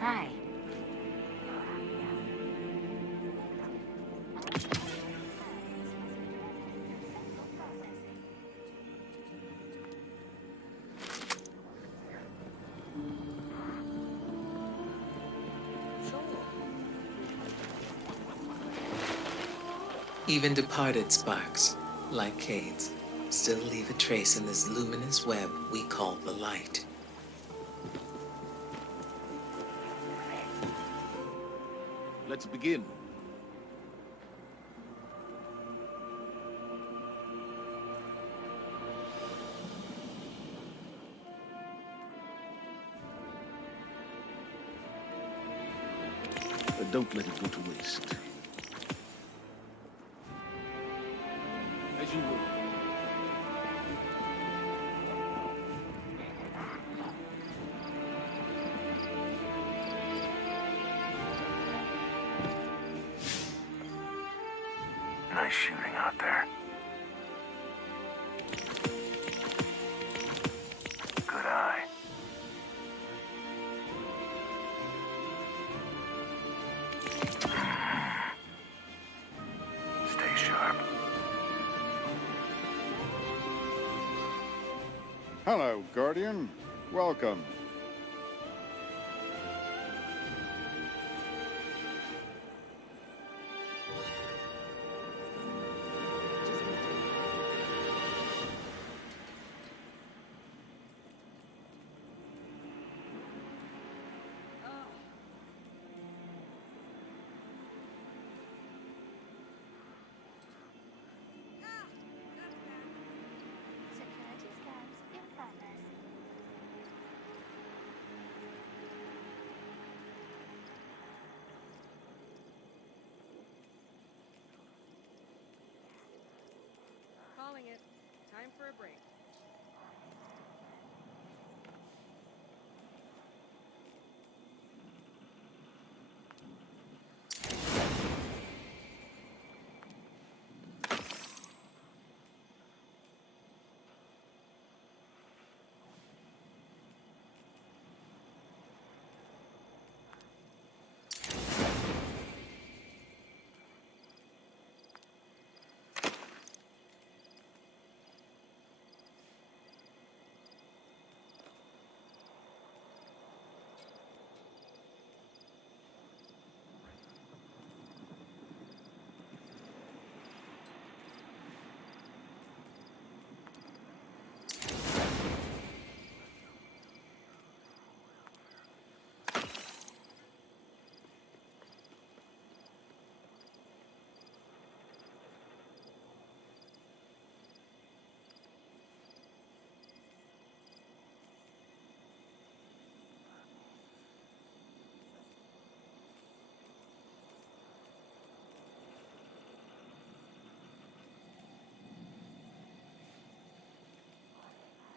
Hi. Even departed sparks, like Cade's, still leave a trace in this luminous web we call the light. Let's begin. But don't let it go to waste. As you will. Nice shooting out there. Good eye. Stay sharp. Hello, Guardian. Welcome. Security scans in progress. Calling it. Time for a break.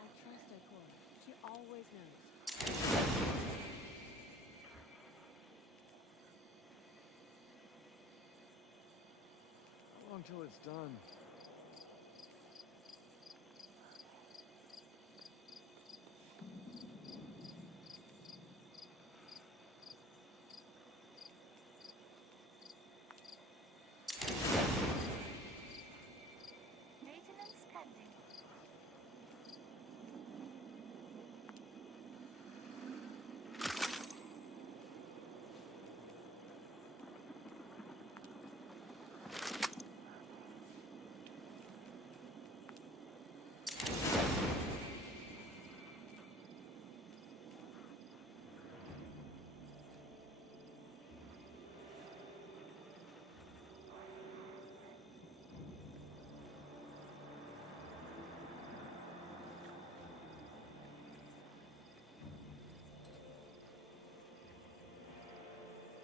I trust Ecor. She always knows. How long till it's done? Maintenance pending.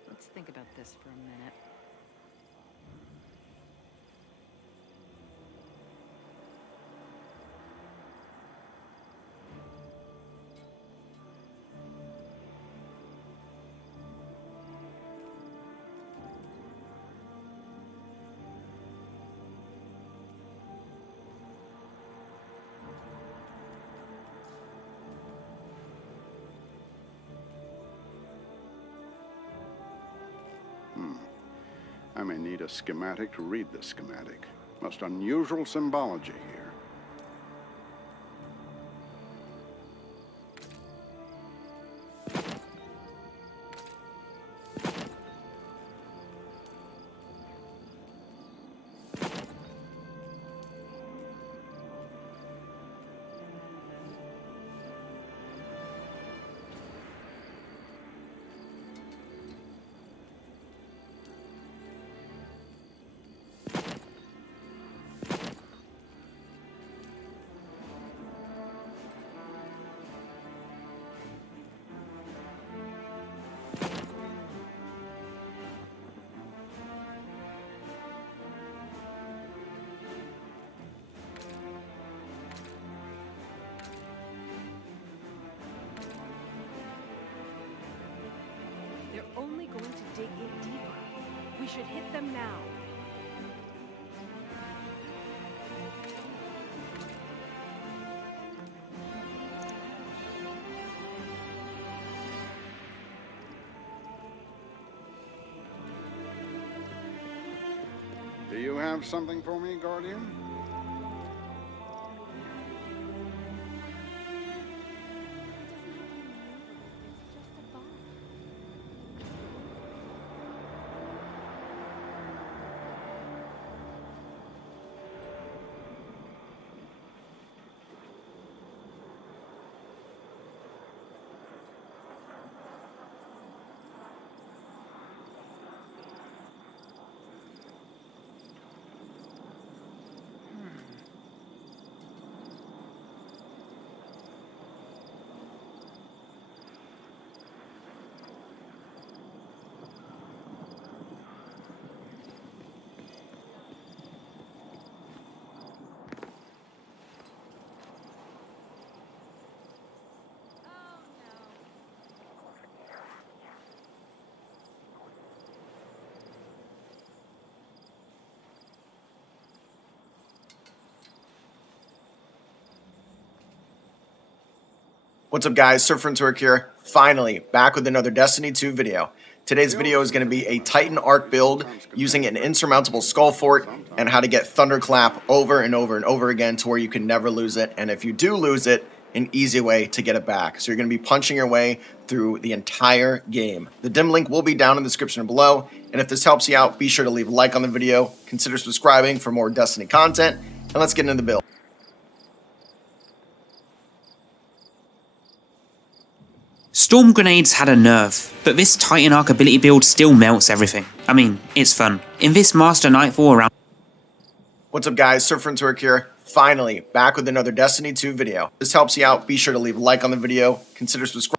Let's think about this for a minute. I may need a schematic to read the schematic. Most unusual symbology here. They're only going to dig in deeper. We should hit them now. Do you have something for me, Guardian? It's just a bomb. What's up guys, SurfRunTorque here, finally back with another Destiny 2 video. Today's video is going to be a Titan Arc build using an insurmountable skull fort and how to get Thunderclap over and over and over again to where you can never lose it, and if you do lose it, an easy way to get it back. So you're going to be punching your way through the entire game. The dim link will be down in the description below, and if this helps you out, be sure to leave a like on the video, consider subscribing for more Destiny content, and let's get into the build. Storm Grenades had a nerf, but this Titan Arc ability build still melts everything. I mean, it's fun. In this Master Nightfall around... What's up guys, SurfRunTorque here, finally back with another Destiny 2 video. If this helps you out, be sure to leave a like on the video, consider subscribing.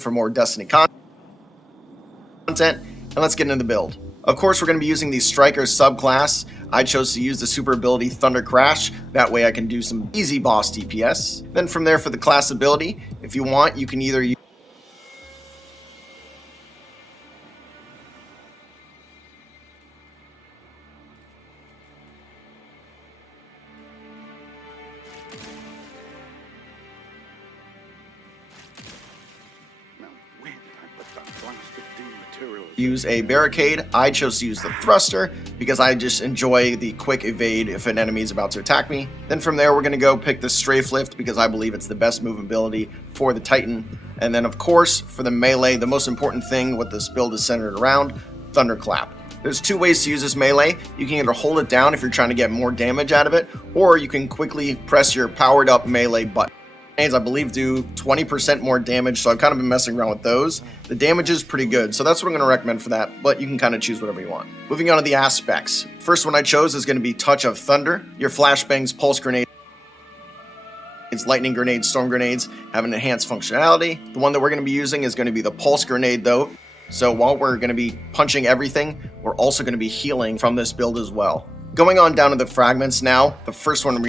For more Destiny content, and let's get into the build. Of course, we're going to be using the Striker subclass. I chose to use the super ability Thunder Crash. That way I can do some easy boss DPS. Then from there, for the class ability, if you want, you can either use a barricade. I chose to use the thruster because I just enjoy the quick evade if an enemy is about to attack me. Then from there, we're going to go pick the Strafe Lift because I believe it's the best move ability for the Titan. And then of course, for the melee, the most important thing what this build is centered around, Thunderclap. There's two ways to use this melee. You can either hold it down if you're trying to get more damage out of it, or you can quickly press your powered up melee button. I believe do 20% more damage, so I've kind of been messing around with those. The damage is pretty good, so that's what I'm going to recommend for that, but you can kind of choose whatever you want. Moving on to the aspects. First one I chose is going to be Touch of Thunder. Your flashbangs, pulse grenades, lightning grenades, storm grenades have an enhanced functionality. The one that we're going to be using is going to be the pulse grenade though. So while we're going to be punching everything, we're also going to be healing from this build as well. Going on down to the fragments now, the first one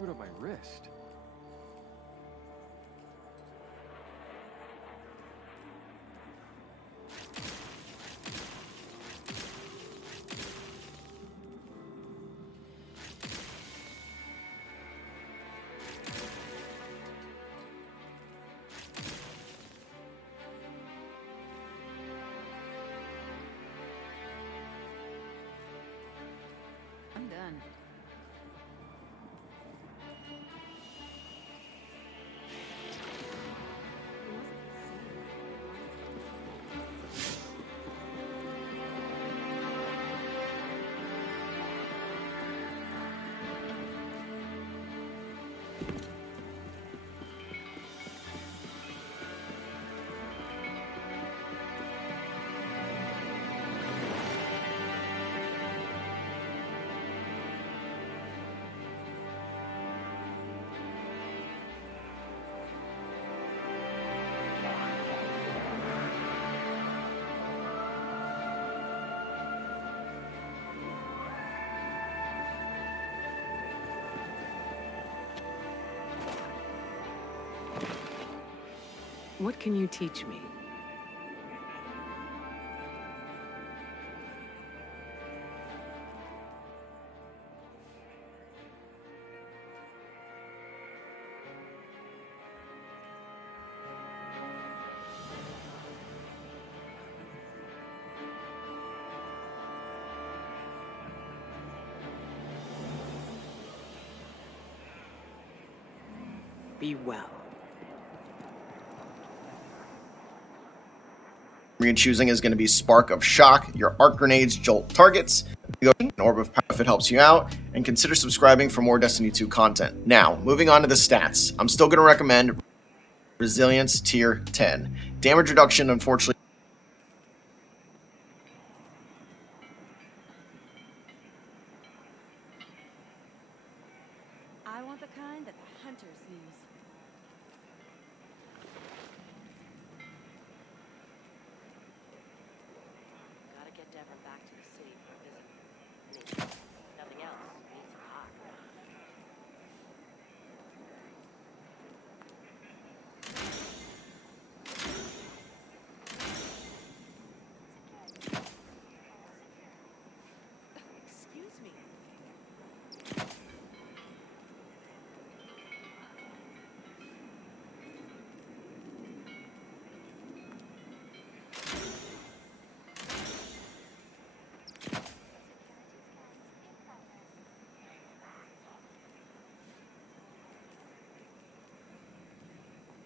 What can you teach me? Be well. You're choosing is going to be Spark of Shock. Your arc grenades jolt targets. You go an Orb of Power if it helps you out, and consider subscribing for more Destiny 2 content. Now, moving on to the stats. I'm still going to recommend Resilience Tier 10. Damage reduction, unfortunately. I want the kind that the hunters use. Gotta get Deborah back to the city for a visit. I mean, nothing else. It's hot. Excuse me.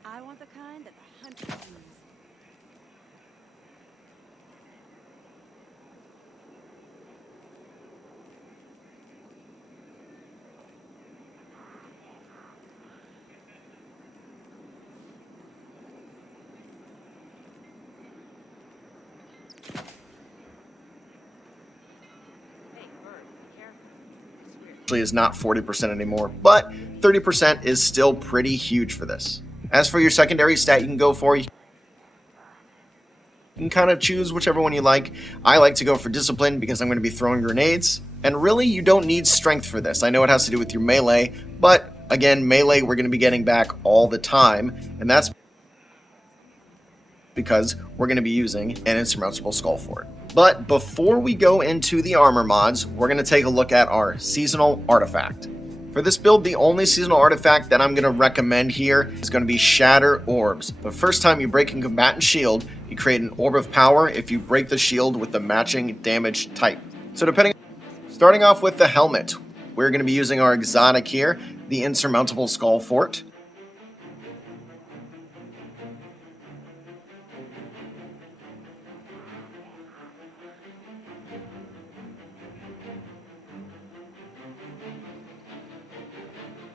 I want the kind that the hunters use. Hey, Bird, be careful. I swear. Actually is not 40% anymore, but 30% is still pretty huge for this. As for your secondary stat you can go for, you can kind of choose whichever one you like. I like to go for Discipline because I'm going to be throwing grenades, and really you don't need Strength for this. I know it has to do with your melee, but again, melee we're going to be getting back all the time, and that's because we're going to be using an Insurmountable Skull for it. But before we go into the armor mods, we're going to take a look at our seasonal artifact. For this build, the only seasonal artifact that I'm going to recommend here is going to be Shatter Orbs. The first time you break a combatant shield, you create an Orb of Power if you break the shield with the matching damage type. So starting off with the helmet, we're going to be using our exotic here, the Insurmountable Skull Fort.